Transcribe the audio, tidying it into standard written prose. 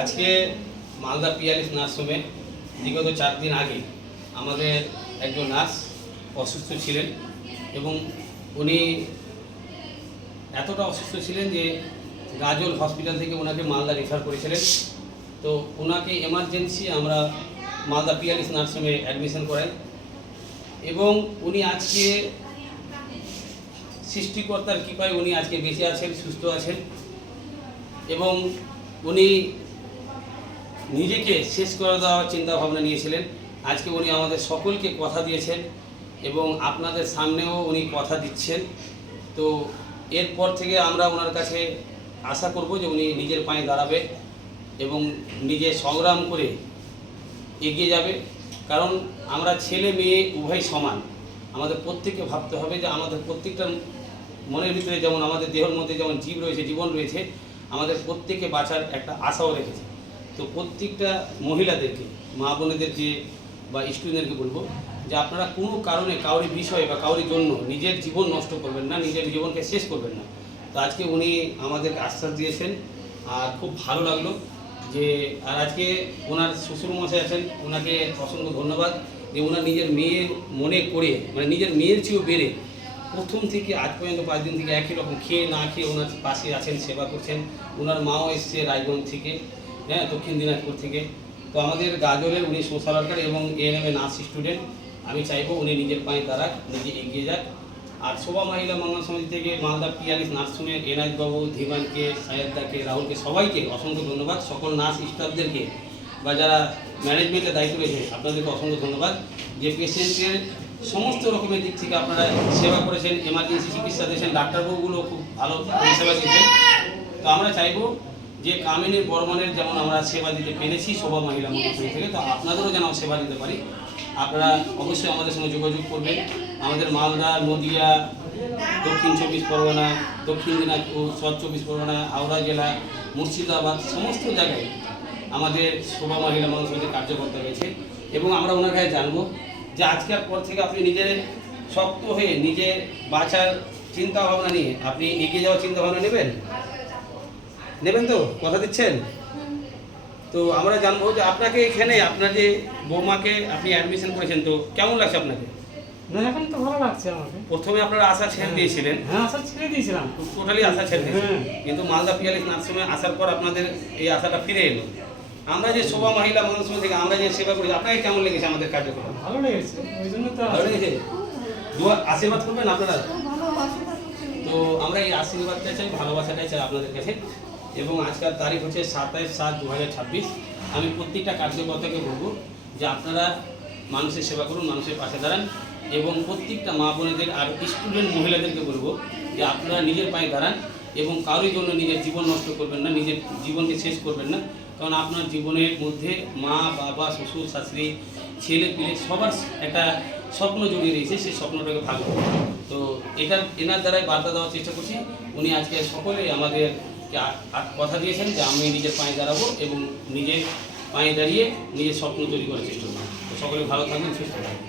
আজকে মালদা পিয়ালিস নার্সিংহোমে বিগত 4 দিন আগে আমাদের একজন নার্স অসুস্থ ছিলেন এবং উনি এতটা অসুস্থ ছিলেন যে গাজল হসপিটাল থেকে ওনাকে মালদা রেফার করেছিলেন। তো ওনাকে এমার্জেন্সি আমরা মালদা পিয়ালিস নার্সিংহোমে অ্যাডমিশন করাই এবং উনি আজকে সৃষ্টিকর্তার কৃপায় উনি আজকে বেঁচে আছেন, সুস্থ আছেন এবং উনি নিজেকে শেষ করে দেওয়ার চিন্তা ভাবনা নিয়েছিলেন। আজকে উনি আমাদের সকলকে কথা দিয়েছেন এবং আপনাদের সামনেও উনি কথা দিচ্ছেন। তো এরপর থেকে আমরা ওনার কাছে আশা করব যে উনি নিজের পায়ে দাঁড়াবে এবং নিজে সংগ্রাম করে এগিয়ে যাবে। কারণ আমরা ছেলে মেয়ে উভয় সমান, আমাদের প্রত্যেককে ভাবতে হবে যে আমাদের প্রত্যেকটা মনের ভিতরে যেমন আমাদের দেহের মধ্যে যেমন জীব রয়েছে, জীবন রয়েছে, আমাদের প্রত্যেকে বাঁচার একটা আশাও রেখেছে। তো প্রত্যেকটা মহিলাদেরকে, মা বোনেদেরকে বা স্টুডেন্টদেরকে বলবো যে আপনারা কোনো কারণে কাউরি বিষয়ে বা কাউরির জন্য নিজের জীবন নষ্ট করবেন না, নিজের জীবনকে শেষ করবেন না। তো আজকে উনি আমাদেরকে আশ্বাস দিয়েছেন আর খুব ভালো লাগলো যে আর আজকে ওনার শ্বশুরমশাই আছেন, ওনাকে অসংখ্য ধন্যবাদ যে ওনার নিজের মেয়ের মনে করে মানে নিজের মেয়ের চেয়েও বেড়ে প্রথম থেকে আজ পর্যন্ত 5 দিন থেকে একই রকম খেয়ে না খেয়ে ওনার পাশে আছেন, সেবা করছেন। ওনার মাও এসছে রায়গঞ্জ থেকে, হ্যাঁ, দক্ষিণ দিনাজপুর থেকে। তো আমাদের গাজলের উনি সোশ্যাল ওয়ার্কার এবং এএনএম নার্স স্টুডেন্ট। আমি চাইবো উনি নিজের পায়ে দাঁড়াক, নিজে এগিয়ে যাক। আর শোভা মহিলা মঙ্গল সমিতি থেকে মালদা পিয়ালিস নার্সিংহোমের এনায়তবাবু, ধীমানকে, সায়েদাকে, রাহুলকে, সবাইকে অসংখ্য ধন্যবাদ। সকল নার্স স্টাফদেরকে বা যারা ম্যানেজমেন্টের দায়িত্ব রয়েছে আপনাদেরকে অসংখ্য ধন্যবাদ যে পেশেন্টের সমস্ত রকমের দিক থেকে আপনারা সেবা করেছেন, এমার্জেন্সি চিকিৎসা দিয়েছেন, ডাক্তারবাবুগুলো খুব ভালো পরিষেবা দিয়েছেন। তো আমরা চাইবো যে কামিনী বর্মনের যেমন আমরা সেবা দিতে পেরেছি শোভা মহিলা মঙ্গল সমিতি থেকে, তো আপনাদেরও যেন সেবা দিতে পারি। আপনারা অবশ্যই আমাদের সঙ্গে যোগাযোগ করবেন। আমাদের মালদা, নদিয়া, দক্ষিণ 24 পরগনা, দক্ষিণ দিনাজপুর, সাউথ 24 পরগনা, হাওড়া জেলা, মুর্শিদাবাদ সমস্ত জায়গায় আমাদের শোভা মহিলা মঙ্গল সমিতির কার্যকর্তা রয়েছে এবং আমরা ওনার কাছে জানবো যে আজকের পর থেকে আপনি নিজের শক্ত হয়ে নিজে বাঁচার চিন্তা ভাবনা নিয়ে আপনি এগিয়ে যাওয়ার চিন্তা ভাবনা নেবেন তো? কথা দিচ্ছেন? তো আমরা জানবো যে আপনাকে এখানে আপনার যে বৌমাকে আপনি অ্যাডমিশন করেছেন, তো কেমন লাগছে আপনাকে? না, এখন তো ভালো লাগছে আমাকে। প্রথমে আপনারা আশা ছেড়ে দিয়েছিলেন? হ্যাঁ, আশা ছেড়ে দিয়েছিলাম, টোটালি আশা ছেড়ে দিয়েছিলেন, কিন্তু মালদা পিয়ালিস নার্সিংহোমে আসার পর আপনাদের এই আশাটা ফিরে এলো। আমরা যে শোভা মহিলা মঙ্গল সমিতি থেকে আমরা যে সেবা করি, আপনাকে কেমন লেগেছে আমাদের কার্যক্রম? ভালো লেগেছে, ওই জন্য তো ভালো লেগেছে। আশীর্বাদ করবেন আপনারা। তো আমরা এই আশীর্বাদটা চাই, ভালোবাসাটাই চাই আপনাদের কাছে। এবং আজকের তারিখ হচ্ছে 27/7/2026। আমি প্রত্যেকটা কার্যকর্তাকে বলবো যে আপনারা মানুষের সেবা করুন, মানুষের পাশে দাঁড়ান এবং প্রত্যেকটা মা বোনেদের আর স্টুডেন্ট মহিলাদেরকে বলবো যে আপনারা নিজের পায়ে দাঁড়ান এবং কারোর জন্য নিজের জীবন নষ্ট করবেন না, নিজের জীবনকে শেষ করবেন না। কারণ আপনার জীবনের মধ্যে মা, বাবা, শ্বশুর, শাশুড়ি, ছেলে পিলে সবার একটা স্বপ্ন জড়িয়ে রয়েছে, সেই স্বপ্নটাকে ভালো। তো এনার দ্বারাই বার্তা দেওয়ার চেষ্টা করছি। উনি আজকে সকলেই আমাদের কথা দিয়েছেন যে আমি নিজের পায়ে দাঁড়াবো এবং নিজের পায়ে দাঁড়িয়ে নিজের স্বপ্ন তৈরি করার চেষ্টা করবো। তো সকলে ভালো থাকবেন, সুস্থ থাকবেন।